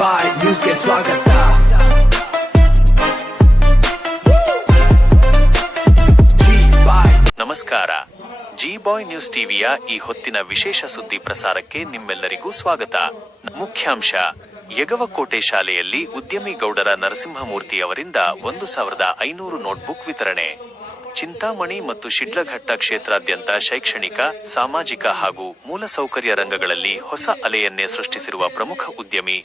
ಬಾಯ್ ನ್ಯೂಸ್ಗೆ ಸ್ವಾಗತ. ನಮಸ್ಕಾರ. ಜಿ ಬಾಯ್ ನ್ಯೂಸ್ ಟಿವಿಯ ಈ ಹೊತ್ತಿನ ವಿಶೇಷ ಸುದ್ದಿ ಪ್ರಸಾರಕ್ಕೆ ನಿಮ್ಮೆಲ್ಲರಿಗೂ ಸ್ವಾಗತ. ಮುಖ್ಯಾಂಶ: ಯಗವಕೋಟೆ ಶಾಲೆಯಲ್ಲಿ ಉದ್ಯಮಿ ಗೌಡರ ನರಸಿಂಹಮೂರ್ತಿ ಅವರಿಂದ 1500 ನೋಟ್ಬುಕ್ ವಿತರಣೆ. ಚಿಂತಾಮಣಿ ಮತ್ತು ಶಿಡ್ಲಘಟ್ಟ ಕ್ಷೇತ್ರಾದ್ಯಂತ ಶೈಕ್ಷಣಿಕ, ಸಾಮಾಜಿಕ ಹಾಗೂ ಮೂಲಸೌಕರ್ಯ ರಂಗಗಳಲ್ಲಿ ಹೊಸ ಅಲೆಯನ್ನೇ ಸೃಷ್ಟಿಸಿರುವ ಪ್ರಮುಖ ಉದ್ಯಮಿ,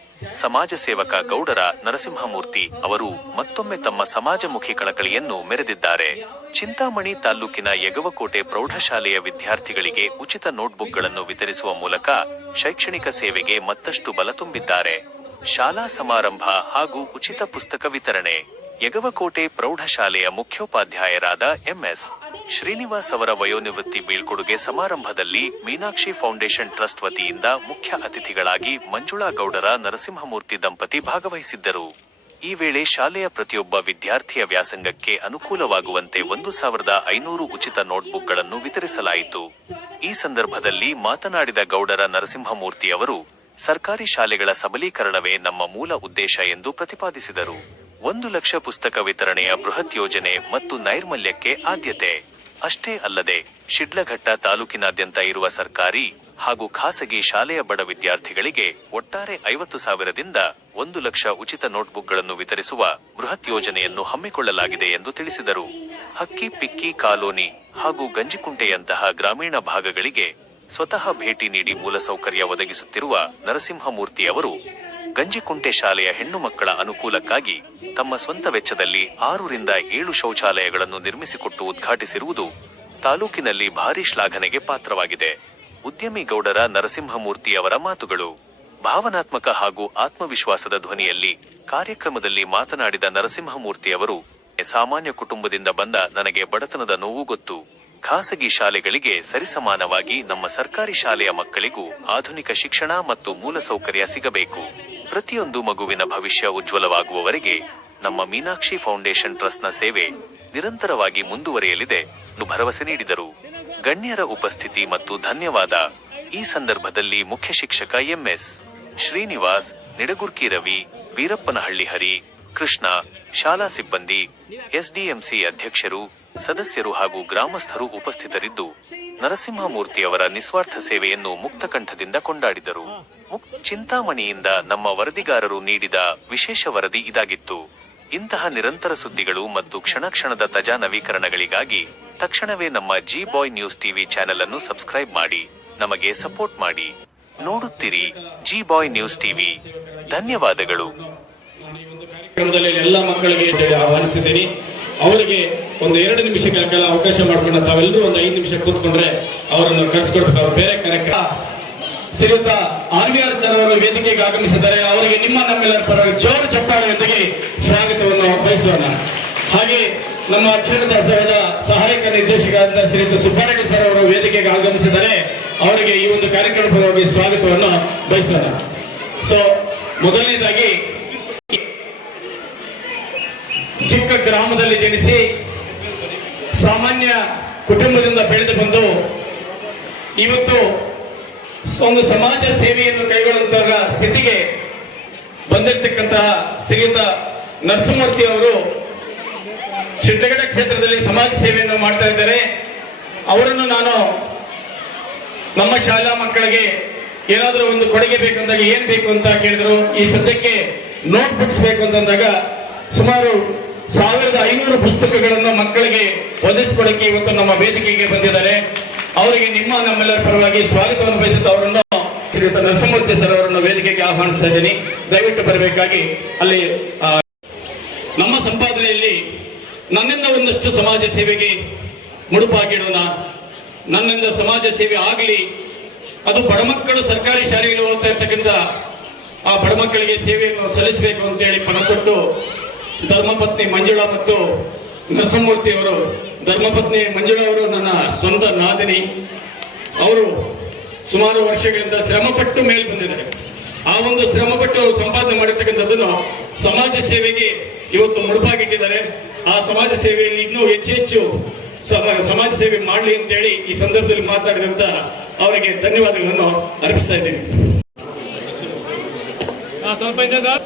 ಸಮಾಜ ಸೇವಕ ಗೌಡರ ನರಸಿಂಹಮೂರ್ತಿ ಅವರು ಮತ್ತೊಮ್ಮೆ ತಮ್ಮ ಸಮಾಜಮುಖಿ ಕಳಕಳಿಯನ್ನು ಮೆರೆದಿದ್ದಾರೆ. ಚಿಂತಾಮಣಿ ತಾಲೂಕಿನ ಯಗವಕೋಟೆ ಪ್ರೌಢಶಾಲೆಯ ವಿದ್ಯಾರ್ಥಿಗಳಿಗೆ ಉಚಿತ ನೋಟ್ಬುಕ್ಗಳನ್ನು ವಿತರಿಸುವ ಮೂಲಕ ಶೈಕ್ಷಣಿಕ ಸೇವೆಗೆ ಮತ್ತಷ್ಟು ಬಲ ತುಂಬಿದ್ದಾರೆ. ಶಾಲಾ ಸಮಾರಂಭ ಹಾಗೂ ಉಚಿತ ಪುಸ್ತಕ ವಿತರಣೆ. ಯಗವಕೋಟೆ ಪ್ರೌಢಶಾಲೆಯ ಮುಖ್ಯೋಪಾಧ್ಯಾಯರಾದ ಎಂಎಸ್ ಶ್ರೀನಿವಾಸ್ ಅವರ ವಯೋನಿವೃತ್ತಿ ಬೀಳ್ಕೊಡುಗೆ ಸಮಾರಂಭದಲ್ಲಿ ಮೀನಾಕ್ಷಿ ಫೌಂಡೇಶನ್ ಟ್ರಸ್ಟ್ ವತಿಯಿಂದ ಮುಖ್ಯ ಅತಿಥಿಗಳಾಗಿ ಮಂಜುಳಾ ಗೌಡರ ನರಸಿಂಹಮೂರ್ತಿ ದಂಪತಿ ಭಾಗವಹಿಸಿದ್ದರು. ಈ ವೇಳೆ ಶಾಲೆಯ ಪ್ರತಿಯೊಬ್ಬ ವಿದ್ಯಾರ್ಥಿಯ ವ್ಯಾಸಂಗಕ್ಕೆ ಅನುಕೂಲವಾಗುವಂತೆ 1500 ಉಚಿತ ನೋಟ್ಬುಕ್ಗಳನ್ನು ವಿತರಿಸಲಾಯಿತು. ಈ ಸಂದರ್ಭದಲ್ಲಿ ಮಾತನಾಡಿದ ಗೌಡರ ನರಸಿಂಹಮೂರ್ತಿ ಅವರು, ಸರ್ಕಾರಿ ಶಾಲೆಗಳ ಸಬಲೀಕರಣವೇ ನಮ್ಮ ಮೂಲ ಉದ್ದೇಶ ಎಂದು ಪ್ರತಿಪಾದಿಸಿದರು. 1 ಲಕ್ಷ ಪುಸ್ತಕ ವಿತರಣೆಯ ಬೃಹತ್ ಯೋಜನೆ ಮತ್ತು ನೈರ್ಮಲ್ಯಕ್ಕೆ ಆದ್ಯತೆ. ಅಷ್ಟೇ ಅಲ್ಲದೆ ಶಿಡ್ಲಘಟ್ಟ ತಾಲೂಕಿನಾದ್ಯಂತ ಇರುವ ಸರ್ಕಾರಿ ಹಾಗೂ ಖಾಸಗಿ ಶಾಲೆಯ ಬಡ ವಿದ್ಯಾರ್ಥಿಗಳಿಗೆ ಒಟ್ಟಾರೆ 50,000ದಿಂದ 1 ಲಕ್ಷ ಉಚಿತ ನೋಟ್ಬುಕ್ಗಳನ್ನು ವಿತರಿಸುವ ಬೃಹತ್ ಯೋಜನೆಯನ್ನು ಹಮ್ಮಿಕೊಳ್ಳಲಾಗಿದೆ ಎಂದು ತಿಳಿಸಿದರು. ಹಕ್ಕಿ ಪಿಕ್ಕಿ ಕಾಲೋನಿ ಹಾಗೂ ಗಂಜಿಕುಂಟೆಯಂತಹ ಗ್ರಾಮೀಣ ಭಾಗಗಳಿಗೆ ಸ್ವತಃ ಭೇಟಿ ನೀಡಿ ಮೂಲಸೌಕರ್ಯ ಒದಗಿಸುತ್ತಿರುವ ನರಸಿಂಹಮೂರ್ತಿ ಅವರು ಗಂಜಿಕುಂಟೆ ಶಾಲೆಯ ಹೆಣ್ಣು ಮಕ್ಕಳ ಅನುಕೂಲಕ್ಕಾಗಿ ತಮ್ಮ ಸ್ವಂತ ವೆಚ್ಚದಲ್ಲಿ 6 ರಿಂದ 7 ಶೌಚಾಲಯಗಳನ್ನು ನಿರ್ಮಿಸಿಕೊಟ್ಟು ಉದ್ಘಾಟಿಸಿರುವುದು ತಾಲೂಕಿನಲ್ಲಿ ಭಾರೀ ಶ್ಲಾಘನೆಗೆ ಪಾತ್ರವಾಗಿದೆ. ಉದ್ಯಮಿ ಗೌಡರ ನರಸಿಂಹಮೂರ್ತಿ ಅವರ ಮಾತುಗಳು. ಭಾವನಾತ್ಮಕ ಹಾಗೂ ಆತ್ಮವಿಶ್ವಾಸದ ಧ್ವನಿಯಲ್ಲಿ ಕಾರ್ಯಕ್ರಮದಲ್ಲಿ ಮಾತನಾಡಿದ ನರಸಿಂಹಮೂರ್ತಿ ಅವರು, ಸಾಮಾನ್ಯ ಕುಟುಂಬದಿಂದ ಬಂದ ನನಗೆ ಬಡತನದ ನೋವು ಗೊತ್ತು. ಖಾಸಗಿ ಶಾಲೆಗಳಿಗೆ ಸರಿಸಮಾನವಾಗಿ ನಮ್ಮ ಸರ್ಕಾರಿ ಶಾಲೆಯ ಮಕ್ಕಳಿಗೂ ಆಧುನಿಕ ಶಿಕ್ಷಣ ಮತ್ತು ಮೂಲಸೌಕರ್ಯ ಸಿಗಬೇಕು. ಪ್ರತಿಯೊಂದು ಮಗುವಿನ ಭವಿಷ್ಯ ಉಜ್ವಲವಾಗುವವರೆಗೆ ನಮ್ಮ ಮೀನಾಕ್ಷಿ ಫೌಂಡೇಶನ್ ಟ್ರಸ್ಟ್ನ ಸೇವೆ ನಿರಂತರವಾಗಿ ಮುಂದುವರಿಯಲಿದೆ ಎಂದು ಭರವಸೆ ನೀಡಿದರು. ಗಣ್ಯರ ಉಪಸ್ಥಿತಿ ಮತ್ತು ಧನ್ಯವಾದ. ಈ ಸಂದರ್ಭದಲ್ಲಿ ಮುಖ್ಯ ಶಿಕ್ಷಕ ಎಂಎಸ್ ಶ್ರೀನಿವಾಸ್, ನಿಡಗುರ್ಕಿ ರವಿ, ವೀರಪ್ಪನಹಳ್ಳಿ ಹರಿ, ಕೃಷ್ಣ, ಶಾಲಾ ಸಿಬ್ಬಂದಿ, ಎಸ್ಡಿಎಂಸಿ ಅಧ್ಯಕ್ಷರು, ಸದಸ್ಯರು ಹಾಗೂ ಗ್ರಾಮಸ್ಥರು ಉಪಸ್ಥಿತರಿದ್ದು ನರಸಿಂಹಮೂರ್ತಿ ಅವರ ನಿಸ್ವಾರ್ಥ ಸೇವೆಯನ್ನು ಮುಕ್ತಕಂಠದಿಂದ ಕೊಂಡಾಡಿದರು. ಚಿಂತಾಮಣಿಯಿಂದ ನಮ್ಮ ವರದಿಗಾರರು ನೀಡಿದ ವಿಶೇಷ ವರದಿ ಇದಾಗಿತ್ತು. ಇಂತಹ ನಿರಂತರ ಸುದ್ದಿಗಳು ಮತ್ತು ಕ್ಷಣ ಕ್ಷಣದ ತಾಜಾ ನವೀಕರಣಗಳಿಗಾಗಿ ತಕ್ಷಣವೇ ನಮ್ಮ ಜಿ ಬಾಯ್ ನ್ಯೂಸ್ ಟಿವಿ ಚಾನೆಲ್ ಅನ್ನು ಸಬ್ಸ್ಕ್ರೈಬ್ ಮಾಡಿ, ನಮಗೆ ಸಪೋರ್ಟ್ ಮಾಡಿ. ನೋಡುತ್ತೀರಿ ಜಿ ಬಾಯ್ ನ್ಯೂಸ್ ಟಿವಿ. ಧನ್ಯವಾದಗಳು. ಎಲ್ಲ ಮಕ್ಕಳಿಗೆ ಆಹ್ವಾನಿಸಿದ್ದೀನಿ. ಅವರಿಗೆ ಒಂದು 2 ನಿಮಿಷಗಳ ಕಾಲ ಅವಕಾಶ ಮಾಡಿಕೊಂಡು ತಾವೆಲ್ಲರೂ ಒಂದು 5 ನಿಮಿಷ ಕೂತ್ಕೊಂಡ್ರೆ ಅವರನ್ನು ಕರೆಸಿಕೊಡ್ಬೇಕು. ಅವರು ಬೇರೆ ಕಾರ್ಯಕ್ರಮ. ಶ್ರೀಯುತ RVR ಸರ್ ಅವರು ವೇದಿಕೆಗೆ ಆಗಮಿಸಿದ್ದಾರೆ. ಅವರಿಗೆ ನಮ್ಮೆಲ್ಲರ ಪರವಾಗಿ ಜೋರು ಚಪ್ಪಾಳೆಯೊಂದಿಗೆ ಸ್ವಾಗತವನ್ನು ಬಯಸೋಣ. ಹಾಗೆ ನಮ್ಮ ಅಕ್ಷರದಾಸರದ ಸಹಾಯಕ ನಿರ್ದೇಶಕರಾದ ಶ್ರೀಯುತ ಸುಬ್ಬಾರೆಡ್ಡಿ ಸರ್ ಅವರು ವೇದಿಕೆಗೆ ಆಗಮಿಸಿದ್ದಾರೆ. ಅವರಿಗೆ ಈ ಒಂದು ಕಾರ್ಯಕ್ರಮದ ಪರವಾಗಿ ಸ್ವಾಗತವನ್ನು ಬಯಸೋಣ. ಸೊ ಮೊದಲನೇದಾಗಿ, ಚಿಕ್ಕ ಗ್ರಾಮದಲ್ಲಿ ಜನಿಸಿ ಸಾಮಾನ್ಯ ಕುಟುಂಬದಿಂದ ಬೆಳೆದು ಬಂದು ಇವತ್ತು ಒಂದು ಸಮಾಜ ಸೇವೆಯನ್ನು ಕೈಗೊಳ್ಳುವಂತಹ ಸ್ಥಿತಿಗೆ ಬಂದಿರತಕ್ಕಂತಹ ಶ್ರೀಯುತ ನರಸಿಂಹಮೂರ್ತಿ ಅವರು ಶಿಡ್ಲಘಟ್ಟ ಕ್ಷೇತ್ರದಲ್ಲಿ ಸಮಾಜ ಸೇವೆಯನ್ನು ಮಾಡ್ತಾ ಇದ್ದಾರೆ. ಅವರನ್ನು ನಾನು ನಮ್ಮ ಶಾಲಾ ಮಕ್ಕಳಿಗೆ ಏನಾದರೂ ಒಂದು ಕೊಡುಗೆ ಬೇಕಂದಾಗ ಏನ್ ಬೇಕು ಅಂತ ಕೇಳಿದ್ರು. ಈ ಸದ್ಯಕ್ಕೆ ನೋಟ್ ಬುಕ್ಸ್ ಬೇಕು ಅಂತಂದಾಗ ಸುಮಾರು 1500 ಪುಸ್ತಕಗಳನ್ನು ಮಕ್ಕಳಿಗೆ ಒದಗಿಸಿಕೊಡಕ್ಕೆ ಇವತ್ತು ನಮ್ಮ ವೇದಿಕೆಗೆ ಬಂದಿದ್ದಾರೆ. ಅವರಿಗೆ ನಮ್ಮೆಲ್ಲರ ಪರವಾಗಿ ಸ್ವಾಗತವನ್ನು ಬಯಸುತ್ತಾ ಅವರನ್ನು ಶ್ರೀಯುತ ನರಸಿಂಹಮೂರ್ತಿ ಸರ್ ಅವರನ್ನು ವೇದಿಕೆಗೆ ಆಹ್ವಾನಿಸ್ತಾ ಇದ್ದೀನಿ. ದಯವಿಟ್ಟು ಬರಬೇಕಾಗಿ. ಅಲ್ಲಿ ನಮ್ಮ ಸಂಪಾದನೆಯಲ್ಲಿ ನನ್ನಿಂದ ಒಂದಷ್ಟು ಸಮಾಜ ಸೇವೆಗೆ ಮುಡುಪಾಗಿಡೋಣ. ನನ್ನಿಂದ ಸಮಾಜ ಸೇವೆ ಆಗಲಿ. ಅದು ಬಡಮಕ್ಕಳು ಸರ್ಕಾರಿ ಶಾಲೆಗಳು ಓದ್ತಾ ಇರ್ತಕ್ಕಂಥ ಆ ಬಡಮಕ್ಕಳಿಗೆ ಸೇವೆಯನ್ನು ಸಲ್ಲಿಸಬೇಕು ಅಂತೇಳಿ ಪಣತೊಟ್ಟು ಧರ್ಮಪತ್ನಿ ಮಂಜುಳಾ ಮತ್ತು ನರಸಿಂಹಮೂರ್ತಿ ಅವರು, ಧರ್ಮಪತ್ನಿ ಮಂಜುಳಾ ಅವರು ನನ್ನ ಸ್ವಂತ ನಾದಿನಿ. ಅವರು ಸುಮಾರು ವರ್ಷಗಳಿಂದ ಶ್ರಮಪಟ್ಟು ಮೇಲೆ ಬಂದಿದ್ದಾರೆ. ಆ ಒಂದು ಶ್ರಮಪಟ್ಟು ಸಂಪಾದನೆ ಮಾಡಿರ್ತಕ್ಕಂಥದ್ದನ್ನು ಸಮಾಜ ಸೇವೆಗೆ ಇವತ್ತು ಮುಡುಪಾಗಿಟ್ಟಿದ್ದಾರೆ. ಆ ಸಮಾಜ ಸೇವೆಯಲ್ಲಿ ಇನ್ನೂ ಹೆಚ್ಚು ಸಮಾಜ ಸೇವೆ ಮಾಡಲಿ ಅಂತೇಳಿ ಈ ಸಂದರ್ಭದಲ್ಲಿ ಮಾತಾಡಿದಂತ ಅವರಿಗೆ ಧನ್ಯವಾದಗಳನ್ನು ಅರ್ಪಿಸ್ತಾ ಇದ್ದೀನಿ. ಸ್ವಲ್ಪ ಇದೆ ಸರ್.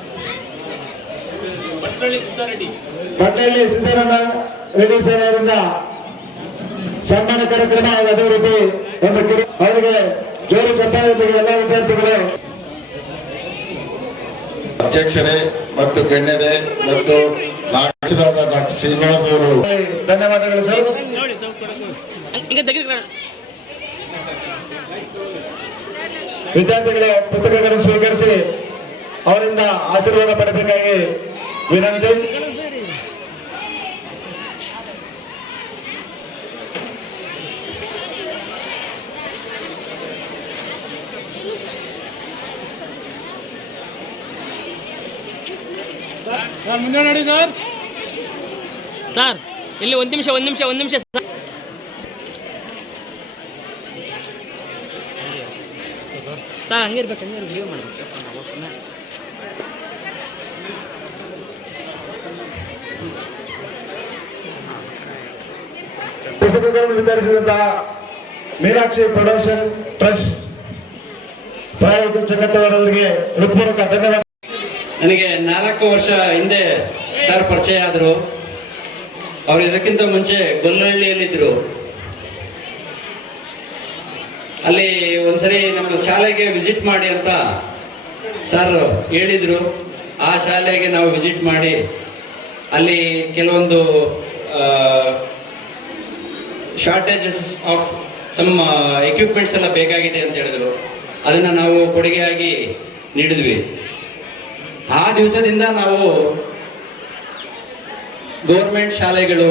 ಪಟ್ಟಣಿ ಸಿದ್ದರಾಮ ರೆಡ್ಡಿ ಸರ್ ಅವರಿಂದ ಸನ್ಮಾನ ಕಾರ್ಯಕ್ರಮ ಅದೇ ರೀತಿ ಅವರಿಗೆ ಜೋರು ಚಪ್ಪಾಳೆಯೊಂದಿಗೆ ಎಲ್ಲ ವಿದ್ಯಾರ್ಥಿಗಳು ಅಧ್ಯಕ್ಷರೇ ಮತ್ತು ಗಣ್ಯರೇ ಮತ್ತು ಡಾಕ್ಟರ್ ಶ್ರೀನಿವಾಸ್ ಅವರು ಧನ್ಯವಾದಗಳು ಸರ್. ವಿದ್ಯಾರ್ಥಿಗಳು ಪುಸ್ತಕಗಳನ್ನು ಸ್ವೀಕರಿಸಿ ಅವರಿಂದ ಆಶೀರ್ವಾದ ಪಡೆಯಬೇಕಾಗಿ ವಿನಂತಿ. ಮುಂದೆ ನೋಡಿ ಸರ್. ಸರ್ ಇಲ್ಲಿ ಒಂದು ನಿಮಿಷ ಸರ್. ಸರ್ ಹಂಗೆ ಇರ್ಬೇಕು, ವಿಡಿಯೋ ಮಾಡಬೇಕು. ಪುಸ್ತಕಗಳನ್ನು ವಿತರಿಸಿದಂತಹ ಮೀನಾಕ್ಷಿ ಪ್ರೊಡಕ್ಷನ್ ಟ್ರಸ್ಟ್ ಪ್ರಾಯೋಗಿಕ ಜಗತ್ತವರವರಿಗೆ ಹೃತ್ಪೂರ್ವಕ ಧನ್ಯವಾದ. ನನಗೆ 4 ವರ್ಷ ಹಿಂದೆ ಸರ್ ಪರಿಚಯ ಆದರು. ಅವರು ಇದಕ್ಕಿಂತ ಮುಂಚೆ ಗೊಲ್ಲಹಳ್ಳಿಯಲ್ಲಿದ್ದರು. ಅಲ್ಲಿ ಒಂದ್ಸರಿ ನಮ್ಮ ಶಾಲೆಗೆ ವಿಸಿಟ್ ಮಾಡಿ ಅಂತ ಸರ್ ಹೇಳಿದರು. ಆ ಶಾಲೆಗೆ ನಾವು ವಿಸಿಟ್ ಮಾಡಿ ಅಲ್ಲಿ ಕೆಲವೊಂದು ಶಾರ್ಟೇಜಸ್ ಆಫ್ ಸಮ್ ಎಕ್ವಿಪ್ಮೆಂಟ್ಸ್ ಎಲ್ಲ ಬೇಕಾಗಿದೆ ಅಂತ ಹೇಳಿದ್ರು. ಅದನ್ನು ನಾವು ಕೊಡುಗೆಯಾಗಿ ನೀಡಿದ್ವಿ. ಆ ದಿವಸದಿಂದ ನಾವು ಗೌರ್ಮೆಂಟ್ ಶಾಲೆಗಳು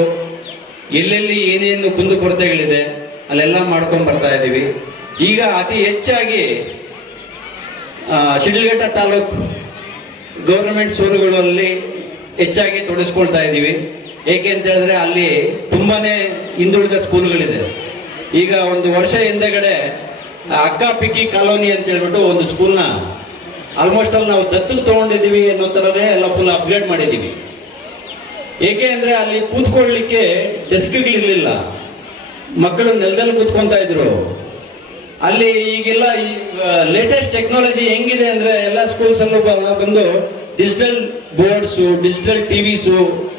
ಎಲ್ಲೆಲ್ಲಿ ಏನೇನು ಕುಂದುಕೊರತೆಗಳಿದೆ ಅಲ್ಲೆಲ್ಲ ಮಾಡ್ಕೊಂಡು ಬರ್ತಾ ಇದ್ದೀವಿ. ಈಗ ಅತಿ ಹೆಚ್ಚಾಗಿ ಶಿಡ್ಲಘಟ್ಟ ತಾಲೂಕು ಗೌರ್ಮೆಂಟ್ ಸ್ಕೂಲುಗಳಲ್ಲಿ ಹೆಚ್ಚಾಗಿ ತೊಡಗಿಸ್ಕೊಳ್ತಾ ಇದ್ದೀವಿ. ಏಕೆ ಅಂತ ಹೇಳಿದ್ರೆ ಅಲ್ಲಿ ತುಂಬಾನೇ ಹಿಂದುಳಿದ ಸ್ಕೂಲ್ಗಳಿದೆ. ಈಗ ಒಂದು ವರ್ಷ ಹಿಂದೆಗಡೆ ಅಕ್ಕ ಪಿಕ್ಕಿ ಕಾಲೋನಿ ಅಂತ ಹೇಳ್ಬಿಟ್ಟು ಒಂದು ಸ್ಕೂಲ್ನ ಆಲ್ಮೋಸ್ಟ್ ಅಲ್ಲಿ ನಾವು ದತ್ತಕ್ಕೆ ತಗೊಂಡಿದ್ದೀವಿ ಅನ್ನೋ ಥರನೇ ಎಲ್ಲ ಫುಲ್ ಅಪ್ಗ್ರೇಡ್ ಮಾಡಿದ್ದೀವಿ. ಏಕೆ ಅಂದರೆ ಅಲ್ಲಿ ಕೂತ್ಕೊಳ್ಳಿಕ್ಕೆ ಡೆಸ್ಕ್ಗಳಿರಲಿಲ್ಲ, ಮಕ್ಕಳು ನೆಲದಲ್ಲಿ ಕೂತ್ಕೊತಾ ಇದ್ರು. ಅಲ್ಲಿ ಈಗೆಲ್ಲ ಲೇಟೆಸ್ಟ್ ಟೆಕ್ನಾಲಜಿ ಹೆಂಗಿದೆ ಅಂದರೆ ಎಲ್ಲ ಸ್ಕೂಲ್ಸಲ್ಲೂ ಬಂದು ಡಿಜಿಟಲ್ ಬೋರ್ಡ್ಸು, ಡಿಜಿಟಲ್ ಟಿವಿಸು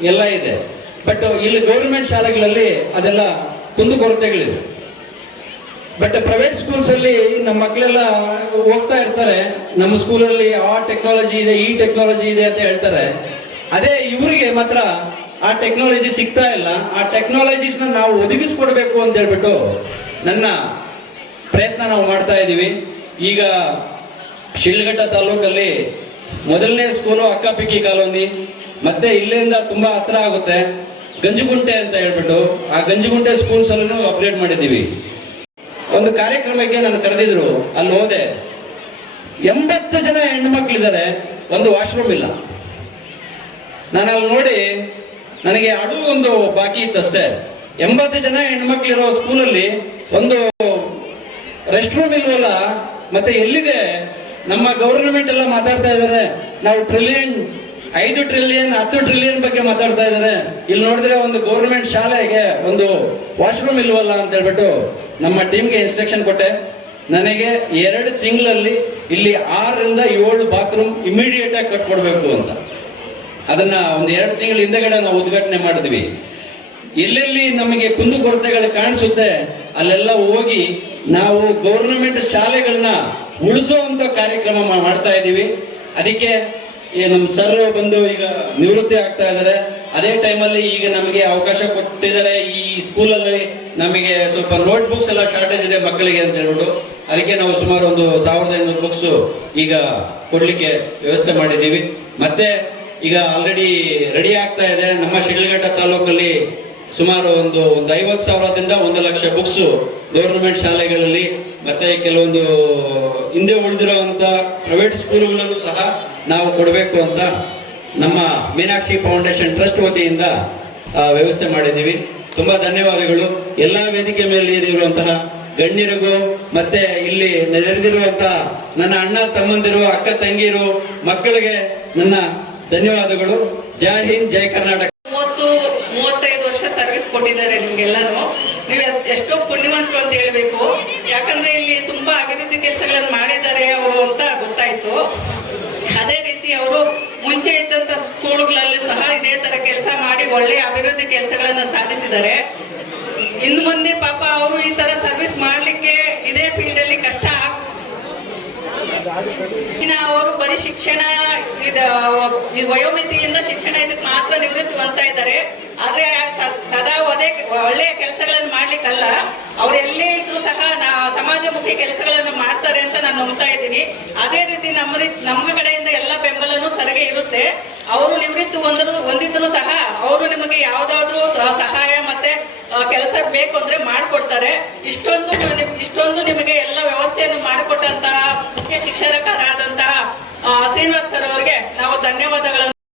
ಎಲ್ಲ ಇದೆ. ಬಟ್ ಇಲ್ಲಿ ಗೌರ್ಮೆಂಟ್ ಶಾಲೆಗಳಲ್ಲಿ ಅದೆಲ್ಲ ಕುಂದುಕೊರತೆಗಳಿದೆ. ಬಟ್ ಪ್ರೈವೇಟ್ ಸ್ಕೂಲ್ಸ್ ಅಲ್ಲಿ ನಮ್ಮ ಮಕ್ಕಳೆಲ್ಲ ಹೋಗ್ತಾ ಇರ್ತಾರೆ, ನಮ್ಮ ಸ್ಕೂಲಲ್ಲಿ ಆ ಟೆಕ್ನಾಲಜಿ ಇದೆ, ಈ ಟೆಕ್ನಾಲಜಿ ಇದೆ ಅಂತ ಹೇಳ್ತಾರೆ. ಅದೇ ಇವರಿಗೆ ಮಾತ್ರ ಆ ಟೆಕ್ನಾಲಜಿ ಸಿಗ್ತಾ ಇಲ್ಲ. ಆ ಟೆಕ್ನಾಲಜೀಸ್ನ ನಾವು ಒದಗಿಸ್ಕೊಡ್ಬೇಕು ಅಂತ ಹೇಳ್ಬಿಟ್ಟು ನನ್ನ ಪ್ರಯತ್ನ ನಾವು ಮಾಡ್ತಾ ಇದ್ದೀವಿ. ಈಗ ಶಿಡ್ಲಘಟ್ಟ ತಾಲೂಕಲ್ಲಿ ಮೊದಲನೇ ಸ್ಕೂಲು ಅಕ್ಕಪಿಕ್ಕಿ ಕಾಲೋನಿ, ಮತ್ತೆ ಇಲ್ಲಿಂದ ತುಂಬಾ ಹತ್ರ ಆಗುತ್ತೆ ಗಂಜುಗುಂಟೆ ಅಂತ ಹೇಳ್ಬಿಟ್ಟು ಆ ಗಂಜುಗುಂಟೆ ಸ್ಕೂಲ್ಸ್ ಅಲ್ಲೂ ಅಪ್ಗ್ರೇಡ್ ಮಾಡಿದ್ದೀವಿ. ಒಂದು ಕಾರ್ಯಕ್ರಮಕ್ಕೆ ನಾನು ಕರೆದಿದ್ರು, ಅಲ್ಲಿ ಹೋದೆ. 80 ಜನ ಹೆಣ್ಮಕ್ಳಿದ್ದಾರೆ, ಒಂದು ವಾಶ್ರೂಮ್ ಇಲ್ಲ. ನಾನು ಅಲ್ಲಿ ನೋಡಿ ನನಗೆ ಒಂದು ಬಾಕಿ ಇತ್ತಷ್ಟೇ. 80 ಜನ ಹೆಣ್ಮಕ್ಳಿರೋ ಸ್ಕೂಲಲ್ಲಿ ಒಂದು ರೆಸ್ಟ್ ರೂಮ್ ಇಲ್ವಲ್ಲ. ಮತ್ತೆ ಎಲ್ಲಿದೆ? ನಮ್ಮ ಗೌರ್ಮೆಂಟ್ ಎಲ್ಲ ಮಾತಾಡ್ತಾ ಇದ್ದಾರೆ, ನಾವು ಟ್ರಿಲಿಯನ್ 5 ಟ್ರಿಲಿಯನ್ 10 ಟ್ರಿಲಿಯನ್ ಬಗ್ಗೆ ಮಾತಾಡ್ತಾ ಇದ್ದಾರೆ. ಇಲ್ಲಿ ನೋಡಿದ್ರೆ ಒಂದು ಗೌರ್ಮೆಂಟ್ ಶಾಲೆಗೆ ಒಂದು ವಾಶ್ರೂಮ್ ಇಲ್ವಲ್ಲ ಅಂತ ಹೇಳ್ಬಿಟ್ಟು ನಮ್ಮ ಟೀಮ್ಗೆ ಇನ್ಸ್ಟ್ರಕ್ಷನ್ ಕೊಟ್ಟೆ. ನನಗೆ 2 ತಿಂಗಳಲ್ಲಿ ಇಲ್ಲಿ 6 ರಿಂದ 7 ಬಾತ್ರೂಮ್ ಇಮಿಡಿಯೇಟ್ ಆಗಿ ಕಟ್ಕೊಡ್ಬೇಕು ಅಂತ. ಅದನ್ನ ಒಂದು 2 ತಿಂಗಳ ಹಿಂದೆಗಡೆ ನಾವು ಉದ್ಘಾಟನೆ ಮಾಡಿದ್ವಿ. ಎಲ್ಲೆಲ್ಲಿ ನಮಗೆ ಕುಂದುಕೊರತೆಗಳು ಕಾಣಿಸುತ್ತೆ ಅಲ್ಲೆಲ್ಲ ಹೋಗಿ ನಾವು ಗೌರ್ಮೆಂಟ್ ಶಾಲೆಗಳನ್ನ ಉಳಿಸುವಂತ ಕಾರ್ಯಕ್ರಮ ಮಾಡ್ತಾ ಇದ್ದೀವಿ. ಅದಕ್ಕೆ ನಮ್ಮ ಸರ್ ಬಂದು ಈಗ ನಿವೃತ್ತಿ ಆಗ್ತಾ ಇದ್ದಾರೆ. ಅದೇ ಟೈಮಲ್ಲಿ ಈಗ ನಮಗೆ ಅವಕಾಶ ಕೊಟ್ಟಿದ್ದಾರೆ. ಈ ಸ್ಕೂಲಲ್ಲಿ ನಮಗೆ ಸ್ವಲ್ಪ ನೋಟ್ ಬುಕ್ಸ್ ಎಲ್ಲ ಶಾರ್ಟೇಜ್ ಇದೆ ಮಕ್ಕಳಿಗೆ ಅಂತ ಹೇಳ್ಬಿಟ್ಟು, ಅದಕ್ಕೆ ನಾವು ಸುಮಾರು ಒಂದು 1500 ಬುಕ್ಸ್ ಈಗ ಕೊಡ್ಲಿಕ್ಕೆ ವ್ಯವಸ್ಥೆ ಮಾಡಿದ್ದೀವಿ. ಮತ್ತೆ ಈಗ ಆಲ್ರೆಡಿ ರೆಡಿ ಆಗ್ತಾ ಇದೆ. ನಮ್ಮ ಶಿಡ್ಲಘಟ್ಟ ತಾಲೂಕಲ್ಲಿ ಸುಮಾರು ಒಂದು 50,000ದಿಂದ 1 ಲಕ್ಷ ಬುಕ್ಸ್ ಗೌರ್ಮೆಂಟ್ ಶಾಲೆಗಳಲ್ಲಿ ಮತ್ತೆ ಕೆಲವೊಂದು ಹಿಂದೆ ಉಳಿದಿರುವಂತ ಪ್ರೈವೇಟ್ ಸ್ಕೂಲ್ಗಳಲ್ಲೂ ಸಹ ನಾವು ಕೊಡಬೇಕು ಅಂತ ನಮ್ಮ ಮೀನಾಕ್ಷಿ ಫೌಂಡೇಶನ್ ಟ್ರಸ್ಟ್ ವತಿಯಿಂದ ವ್ಯವಸ್ಥೆ ಮಾಡಿದ್ದೀವಿ. ತುಂಬಾ ಧನ್ಯವಾದಗಳು ಎಲ್ಲಾ ವೇದಿಕೆ ಮೇಲೆ ಇರುವಂತಹ ಗಣ್ಯರಿಗೂ ಮತ್ತೆ ಇಲ್ಲಿ ನೆರೆದಿರುವಂತಹ ನನ್ನ ಅಣ್ಣ ತಮ್ಮಂದಿರು, ಅಕ್ಕ ತಂಗಿರು, ಮಕ್ಕಳಿಗೆ ನನ್ನ ಧನ್ಯವಾದಗಳು. ಜೈ ಹಿಂದ್, ಜೈ ಕರ್ನಾಟಕ. 30-35 ವರ್ಷ ಸರ್ವಿಸ್ ಕೊಟ್ಟಿದ್ದಾರೆ ನಿಮ್ಗೆಲ್ಲರೂ. ನೀವು ಎಷ್ಟೋ ಪುಣ್ಯವಂತರು ಅಂತ ಹೇಳ್ಬೇಕು. ಯಾಕಂದ್ರೆ ಇಲ್ಲಿ ತುಂಬಾ ಅಭಿವೃದ್ಧಿ ಕೆಲಸಗಳನ್ನು ಮಾಡಿದ್ದಾರೆ ಅವರು ಅಂತ ಗೊತ್ತಾಯ್ತು. ಅದೇ ರೀತಿ ಅವರು ಮುಂಚೆ ಇದ್ದಂತ ಸ್ಕೂಲ್ಗಳಲ್ಲೂ ಸಹ ಇದೇ ತರ ಕೆಲಸ ಮಾಡಿ ಒಳ್ಳೆಯ ಅಭಿವೃದ್ಧಿ ಕೆಲಸಗಳನ್ನ ಸಾಧಿಸಿದ್ದಾರೆ. ಇನ್ನು ಮುಂದೆ ಪಾಪ ಅವರು ಈ ತರ ಸರ್ವಿಸ್ ಮಾಡ್ಲಿಕ್ಕೆ ಇದೇ ಫೀಲ್ಡ್ ಅಲ್ಲಿ ಕಷ್ಟ ಅವರು ಬರೀ ಶಿಕ್ಷಣ ಇದು ವಯೋಮಿತಿಯಿಂದ ಶಿಕ್ಷಣ ಇದಕ್ಕೆ ಮಾತ್ರ ನಿವೃತ್ತಿ ಹೊಂದ್ತಾ ಇದ್ದಾರೆ. ಆದ್ರೆ ಸದಾ ಒಳ್ಳೆಯ ಕೆಲಸಗಳನ್ನು ಮಾಡ್ಲಿಕ್ಕಲ್ಲ, ಅವ್ರು ಎಲ್ಲೇ ಇದ್ರು ಸಹ ಸಮಾಜಮುಖಿ ಕೆಲಸಗಳನ್ನು ಮಾಡ್ತಾರೆ ಅಂತ ನಾನು ನಂಬ್ತಾ ಇದ್ದೀನಿ. ಅದೇ ರೀತಿ ನಮ್ಮ ಕಡೆಯಿಂದ ಎಲ್ಲ ಬೆಂಬಲನೂ ಸರಿಗೆ ಇರುತ್ತೆ. ಅವರು ನಿವೃತ್ತಿ ಹೊಂದಿದ್ರು ಸಹ ಅವರು ನಿಮಗೆ ಯಾವ್ದಾದ್ರು ಸಹಾಯ ಮತ್ತೆ ಕೆಲಸ ಬೇಕು ಅಂದ್ರೆ ಮಾಡ್ಕೊಡ್ತಾರೆ. ಇಷ್ಟೊಂದು ನಿಮಗೆ ಎಲ್ಲ ವ್ಯವಸ್ಥೆಯನ್ನು ಮಾಡಿಕೊಟ್ಟಂತಹ ಮುಖ್ಯ ಶಿಕ್ಷಕರಾದಂತಹ ಶ್ರೀನಿವಾಸ್ ಸರ್ ಅವರಿಗೆ ನಾವು ಧನ್ಯವಾದಗಳನ್ನು